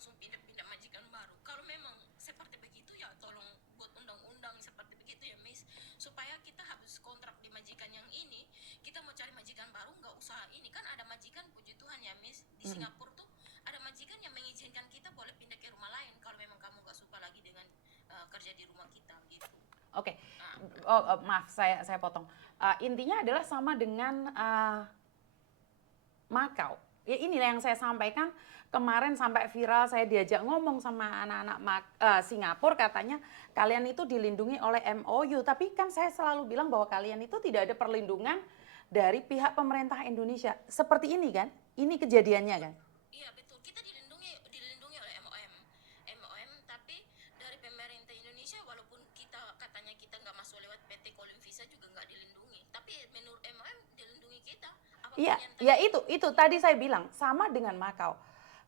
langsung pindah-pindah majikan baru. Kalau memang seperti begitu ya tolong buat undang-undang seperti begitu ya Miss, supaya kita habis kontrak di majikan yang ini, kita mau cari majikan baru nggak usah ini. Kan ada majikan, puji Tuhan ya Miss, di Singapura tuh ada majikan yang mengizinkan kita boleh pindah ke rumah lain kalau memang kamu nggak suka lagi dengan kerja di rumah kita gitu. Oke. Maaf saya potong. Intinya adalah sama dengan Makau. Ya inilah yang saya sampaikan kemarin sampai viral, saya diajak ngomong sama anak-anak Singapura, katanya kalian itu dilindungi oleh MOU, tapi kan saya selalu bilang bahwa kalian itu tidak ada perlindungan dari pihak pemerintah Indonesia. Seperti ini kan? Ini kejadiannya kan? Iya betul, kita dilindungi oleh MOM, tapi dari pemerintah Indonesia walaupun katanya kita nggak masuk lewat PT Kolin Visa juga nggak dilindungi, tapi menurut MOM dilindungi kita. Iya, ya itu tadi saya bilang sama dengan Makau.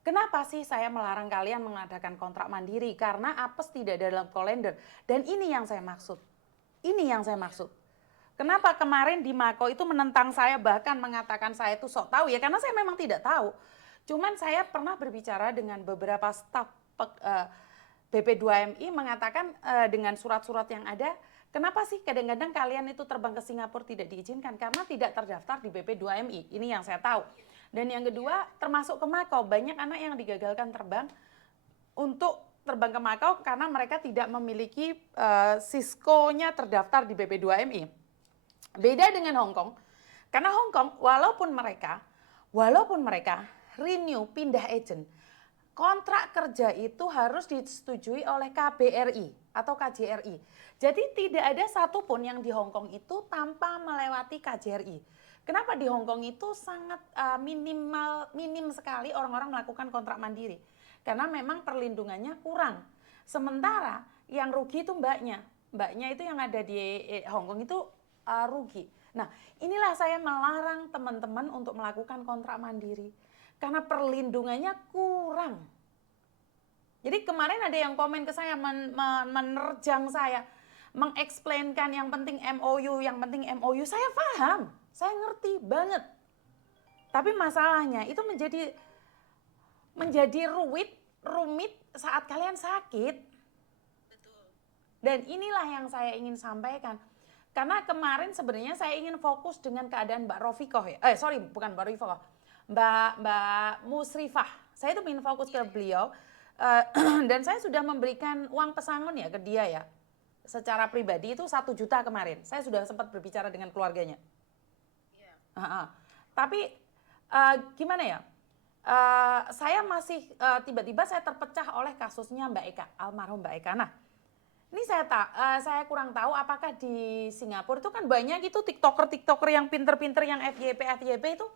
Kenapa sih saya melarang kalian mengadakan kontrak mandiri? Karena apes tidak ada dalam kalender. Dan ini yang saya maksud. Ini yang saya maksud. Kenapa kemarin di Makau itu menentang saya, bahkan mengatakan saya itu sok tahu ya, karena saya memang tidak tahu. Cuman saya pernah berbicara dengan beberapa staf BP2MI mengatakan dengan surat-surat yang ada, kenapa sih kadang-kadang kalian itu terbang ke Singapura tidak diizinkan? Karena tidak terdaftar di BP2MI. Ini yang saya tahu. Dan yang kedua, termasuk ke Makau, banyak anak yang digagalkan terbang untuk terbang ke Makau karena mereka tidak memiliki Cisco-nya terdaftar di BP2MI. Beda dengan Hong Kong, karena Hong Kong walaupun mereka renew pindah agent, kontrak kerja itu harus disetujui oleh KBRI atau KJRI. Jadi tidak ada satupun yang di Hong Kong itu tanpa melewati KJRI. Kenapa di Hong Kong itu sangat minim sekali orang-orang melakukan kontrak mandiri? Karena memang perlindungannya kurang. Sementara yang rugi itu mbaknya itu yang ada di Hong Kong itu rugi. Nah, inilah saya melarang teman-teman untuk melakukan kontrak mandiri karena perlindungannya kurang. Jadi kemarin ada yang komen ke saya, menerjang saya, mengeksplainkan yang penting MOU, saya paham, saya ngerti banget. Tapi masalahnya itu menjadi rumit saat kalian sakit. Betul. Dan inilah yang saya ingin sampaikan. Karena kemarin sebenarnya saya ingin fokus dengan keadaan Mbak Rofikoh ya. Bukan Mbak Rofikoh. Mbak Musrifah. Saya itu ingin fokus ke beliau. Dan saya sudah memberikan uang pesangon ya ke dia ya. Secara pribadi itu 1 juta kemarin. Saya sudah sempat berbicara dengan keluarganya. Yeah. Tapi gimana ya? Saya masih tiba-tiba saya terpecah oleh kasusnya Mbak Eka, almarhum Mbak Eka. Nah, ini saya kurang tahu apakah di Singapura itu kan banyak itu tiktoker yang pinter-pinter yang FYP itu,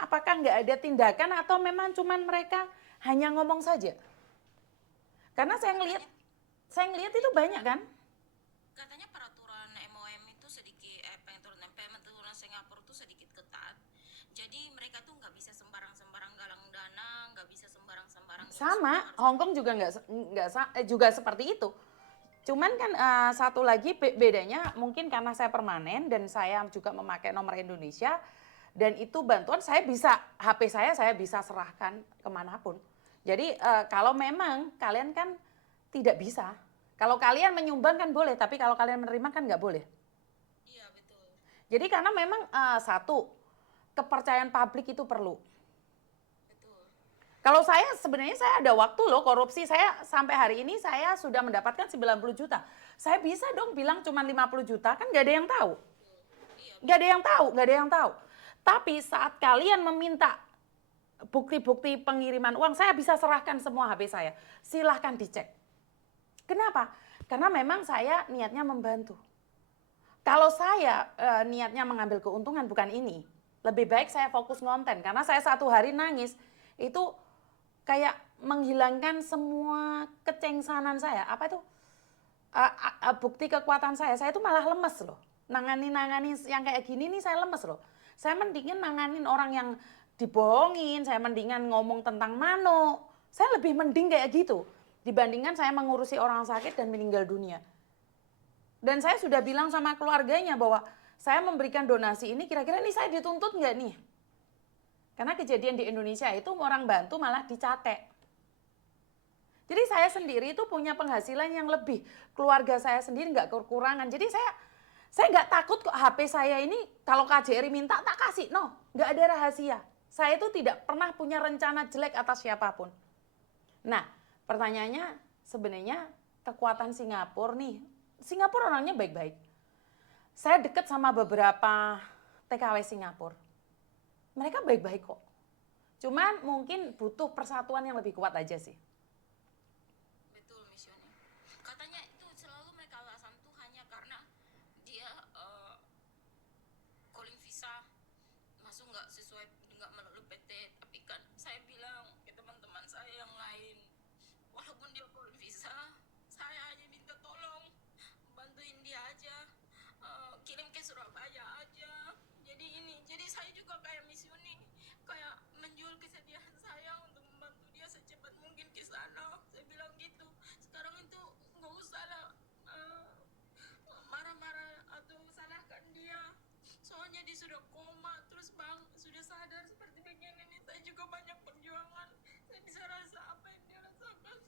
apakah nggak ada tindakan atau memang cuman mereka hanya ngomong saja? Karena saya ngelihat itu banyak kan? Katanya peraturan MOM itu sedikit peraturan Singapura itu sedikit ketat. Jadi mereka tuh nggak bisa sembarang-sembarang galang dana, nggak bisa sembarang-sembarang. Sama, Hong Kong juga juga seperti itu. Cuman kan satu lagi bedanya mungkin karena saya permanen dan saya juga memakai nomor Indonesia dan itu bantuan HP saya bisa serahkan kemanapun. Jadi kalau memang kalian kan tidak bisa. Kalau kalian menyumbang kan boleh, tapi kalau kalian menerima kan nggak boleh. Iya betul. Jadi karena memang satu, kepercayaan publik itu perlu. Kalau sebenarnya saya ada waktu loh korupsi, saya sampai hari ini saya sudah mendapatkan 90 juta. Saya bisa dong bilang cuma 50 juta, kan nggak ada yang tahu. Nggak ada yang tahu. Tapi saat kalian meminta bukti-bukti pengiriman uang, saya bisa serahkan semua HP saya. Silahkan dicek. Kenapa? Karena memang saya niatnya membantu. Kalau saya niatnya mengambil keuntungan bukan ini. Lebih baik saya fokus ngonten. Karena saya 1 hari nangis, itu kayak menghilangkan semua kecengsanan saya. Apa itu? Bukti kekuatan saya itu malah lemes loh. Nangani yang kayak gini nih saya lemes loh. Saya mendingan nanganin orang yang dibohongin, saya mendingan ngomong tentang mano. Saya lebih mending kayak gitu dibandingkan saya mengurusi orang sakit dan meninggal dunia. Dan saya sudah bilang sama keluarganya bahwa saya memberikan donasi ini, kira-kira ini saya dituntut nggak nih? Karena kejadian di Indonesia itu orang bantu malah dicatek. Jadi saya sendiri itu punya penghasilan yang lebih, keluarga saya sendiri nggak kekurangan. Jadi saya nggak takut kok HP saya ini kalau KJRI minta tak kasih, no, nggak ada rahasia. Saya itu tidak pernah punya rencana jelek atas siapapun. Nah, pertanyaannya sebenarnya kekuatan Singapura nih, Singapura orangnya baik-baik. Saya dekat sama beberapa TKW Singapura. Mereka baik-baik kok. Cuman mungkin butuh persatuan yang lebih kuat aja sih. Betul, Miss Yoni. Katanya itu selalu mereka alasan tuh hanya karena dia calling visa masuk nggak sesuai, nggak melalui PT. Tapi kan saya bilang ke teman-teman saya yang lain, walaupun dia calling visa, saya aja minta tolong bantuin dia aja, kirim ke Surabaya aja. Jadi saya juga kayak Miss Yuni, kayak menjual kesediaan saya untuk membantu dia secepat mungkin ke sana. Saya bilang gitu. Sekarang itu nggak usah lah marah-marah atau salahkan dia. Soalnya dia sudah koma, terus bang sudah sadar seperti begini nih. Saya juga banyak perjuangan. Saya bisa rasa apa yang dia rasakan.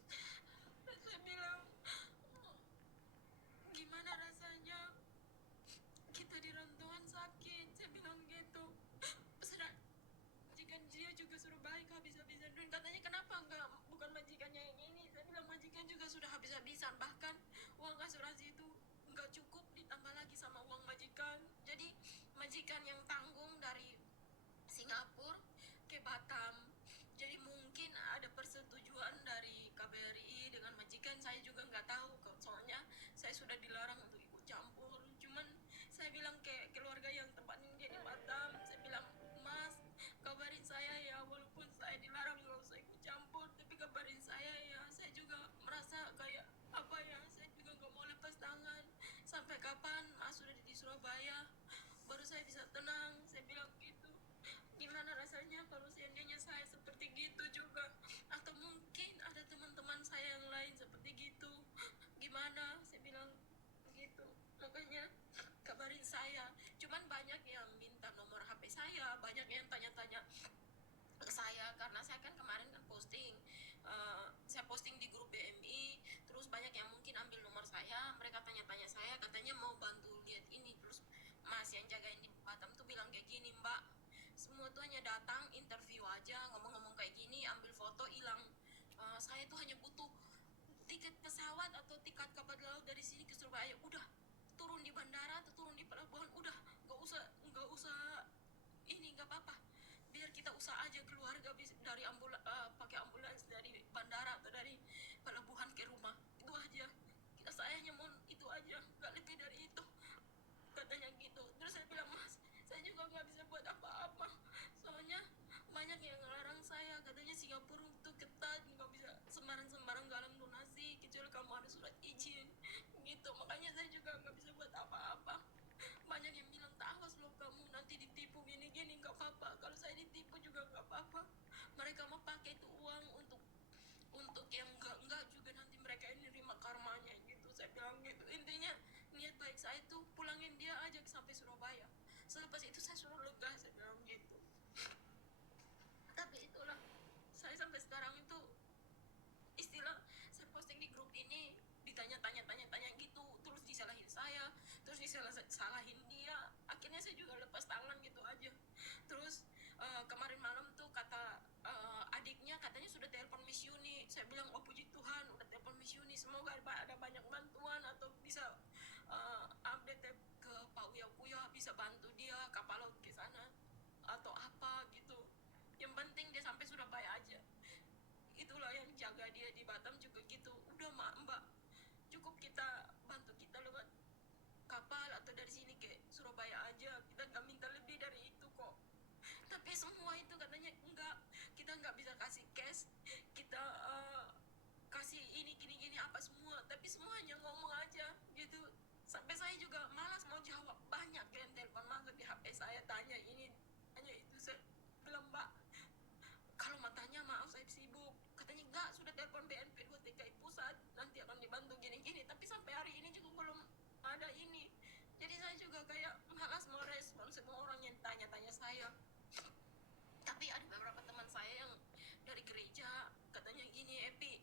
Saya bilang, gimana rasanya kita di rantauan sakit. Saya bilang gitu. Sedang majikan dia juga suruh baik habis-habisan duit. Katanya kenapa enggak, bukan majikannya yang ini. Saya bilang majikan juga sudah habis-habisan, bahkan uang asuransi itu enggak cukup ditambah lagi sama uang majikan. Jadi majikan yang tanggung dari Singapura ke Batam. Jadi mungkin ada persetujuan dari KBRI dengan majikan, saya juga nggak tahu, soalnya saya sudah dilarang untuk ikut campur. Cuman saya bilang ke keluarga yang tempatnya dia di Batam, saya bilang, Mas, kabarin saya ya, walaupun saya dilarang nggak usah ikut campur, tapi kabarin saya ya. Saya juga merasa kayak apa ya, saya juga nggak mau lepas tangan. Sampai kapan Mas sudah di Surabaya baru saya bisa tenang. Saya bilang gitu. Gimana rasanya kalau seandainya saya seperti gitu juga, atau mungkin ada teman-teman saya yang lain seperti gitu, gimana? Saya bilang gitu. Makanya kabarin saya. Cuman banyak yang minta nomor HP saya, banyak yang tanya-tanya ke saya, karena saya kan kemarin kan posting, saya posting di grup BMI, terus banyak yang mungkin ambil nomor saya. Mereka tanya-tanya saya, katanya mau bantu lihat ini. Terus Mas yang jagain di Batam tuh bilang kayak gini, Mbak, semua tuh hanya datang interview aja, ngomong-ngomong kayak gini, ambil foto, hilang. Saya tuh hanya butuh tiket pesawat atau tiket kapal laut dari sini ke Surabaya, udah turun di bandara atau turun di pelabuhan, udah nggak usah ini, nggak apa-apa, biar kita usah aja keluarga dari pakai ambulans dari bandara atau dari pelabuhan ke rumah, itu aja. Saya hanya mau itu aja, nggak lebih dari itu, katanya gitu. Terus saya bilang, Mas, saya juga nggak bisa buat apa-apa, soalnya banyak yang ngelarang saya. Katanya Singapura itu ketat, nggak bisa sembarang-sembarang galang donasi, kecuali kamu ada surat izin gitu. Makanya saya juga nggak bisa buat apa-apa. Banyak yang bilang, awas loh kamu nanti ditipu gini-gini. Nggak apa-apa, kalau saya ditipu juga nggak apa-apa. Mereka mau pakai itu uang untuk yang enggak juga, nanti mereka ini nerima karmanya gitu. Saya bilang gitu. Intinya niat baik saya tuh pulangin dia aja sampai Surabaya. Selepas itu saya suruh lega, saya bilang gitu. Tapi itulah, saya sampai sekarang itu istilah, saya posting di grup ini ditanya-tanya gitu, terus disalahin saya, terus disalahin dia. Akhirnya saya juga lepas tangan gitu aja. Terus kemarin malam tuh kata adiknya, katanya sudah telepon Miss Yuni. Saya bilang, oh puji Tuhan udah telepon Miss Yuni, semoga ada banyak bantuan atau bisa update ke Pak Uya bisa bantu dia kapal laut ke sana atau apa gitu. Yang penting dia sampai Surabaya aja. Itulah yang jaga dia di Batam juga gitu. Udah Mbak, cukup kita bantu kita lewat kapal atau dari sini ke Surabaya aja, kita nggak minta lebih dari itu kok. Tapi semua itu katanya enggak, kita nggak bisa kasih cash, kita kasih ini gini-gini apa semua, tapi semuanya ngomong aja gitu. Sampai saya juga malas mau jawab, banyak yang telepon masuk di HP saya, tanya ini tanya itu. Saya bilang, Mbak, kalau mau tanya maaf saya sibuk. Katanya enggak, sudah telepon BNP 2 TKI pusat, nanti akan dibantu gini-gini. Tapi sampai hari ini juga belum ada ini. Jadi saya juga kayak malas mau respon semua orang yang tanya-tanya saya. Tapi ada beberapa teman saya yang dari gereja, katanya gini, Epi,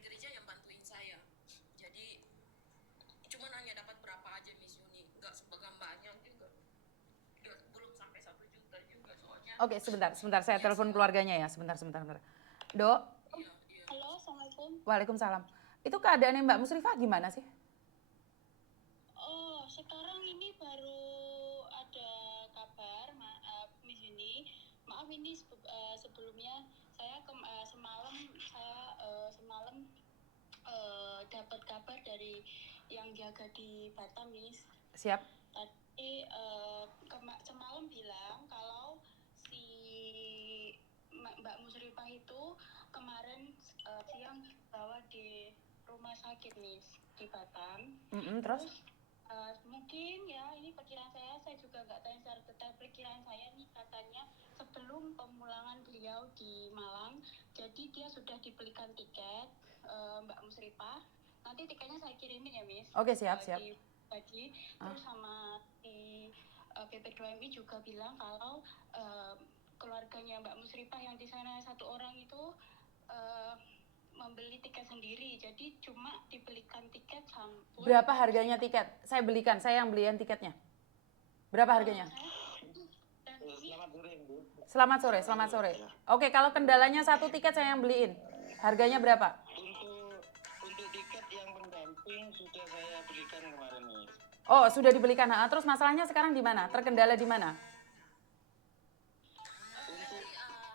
gereja yang bantuin saya. Jadi cuman hanya dapat berapa aja Miss Yuni, nggak sebagian banyak juga. Belum sampai 1 juta juga soalnya. Oke, sebentar saya telepon keluarganya ya, sebentar. Dok. Iya, iya. Halo, Assalamualaikum. Waalaikumsalam. Itu keadaannya Mbak Musrifah gimana sih? Oh, sekarang ini baru ada kabar, Miss Yuni. Maaf ini sebelumnya saya semalam dapat kabar dari yang jaga di Batam, Miss. Siap. Tadi semalam bilang kalau si Mbak Musrifah itu kemarin siang dibawa di rumah sakit, Miss, di Batam. Terus? Mungkin ya ini perkiraan saya juga nggak tahu secara detail. Perkiraan saya nih katanya sebelum pemulangan beliau di Malang, jadi dia sudah dibelikan tiket, Mbak Musrifah. Nanti tiketnya saya kirimin ya, Miss. Oke, siap. Tadi terus sama di PP2MI juga bilang kalau keluarganya Mbak Musrifah yang di sana 1 orang itu membeli tiket sendiri, jadi cuma dibelikan tiket campur. Berapa harganya tiket? Saya yang beliin tiketnya. Berapa harganya? Selamat sore. Oke, kalau kendalanya 1 tiket saya yang beliin. Harganya berapa? Untuk tiket yang pendamping sudah saya belikan kemarin nih. Oh, sudah dibelikan. Terus masalahnya sekarang di mana? Terkendala di mana?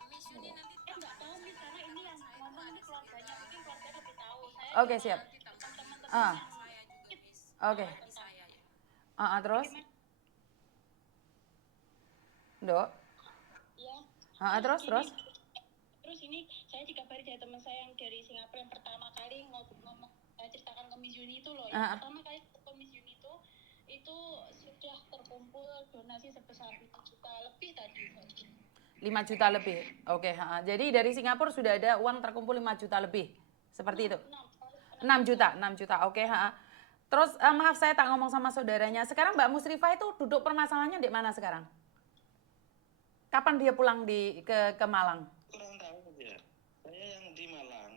Miss Yuni nanti Nggak tahu, Miss, karena ini yang ngomong ini keluarganya, mungkin keluarga lebih tahu. Saya Oke, siap. teman-teman Ah. yang saya juga Miss. Oke. Di saya ya. Terus? Dok? ya. Terus? Ini saya dikabari dari teman saya yang dari Singapura yang pertama kali ngomong ceritakan ke Miss Yuni itu loh. Yang pertama kali ke Miss Yuni itu sudah terkumpul donasi sebesar 5 juta lebih tadi. 5 juta lebih. Oke, jadi dari Singapura sudah ada uang terkumpul 5 juta lebih. Seperti itu. 6 juta. Oke, Terus maaf saya tak ngomong sama saudaranya. Sekarang Mbak Musrifah itu duduk permasalahannya di mana sekarang? Kapan dia pulang ke Malang? Kurang tahu ya. Saya yang di Malang.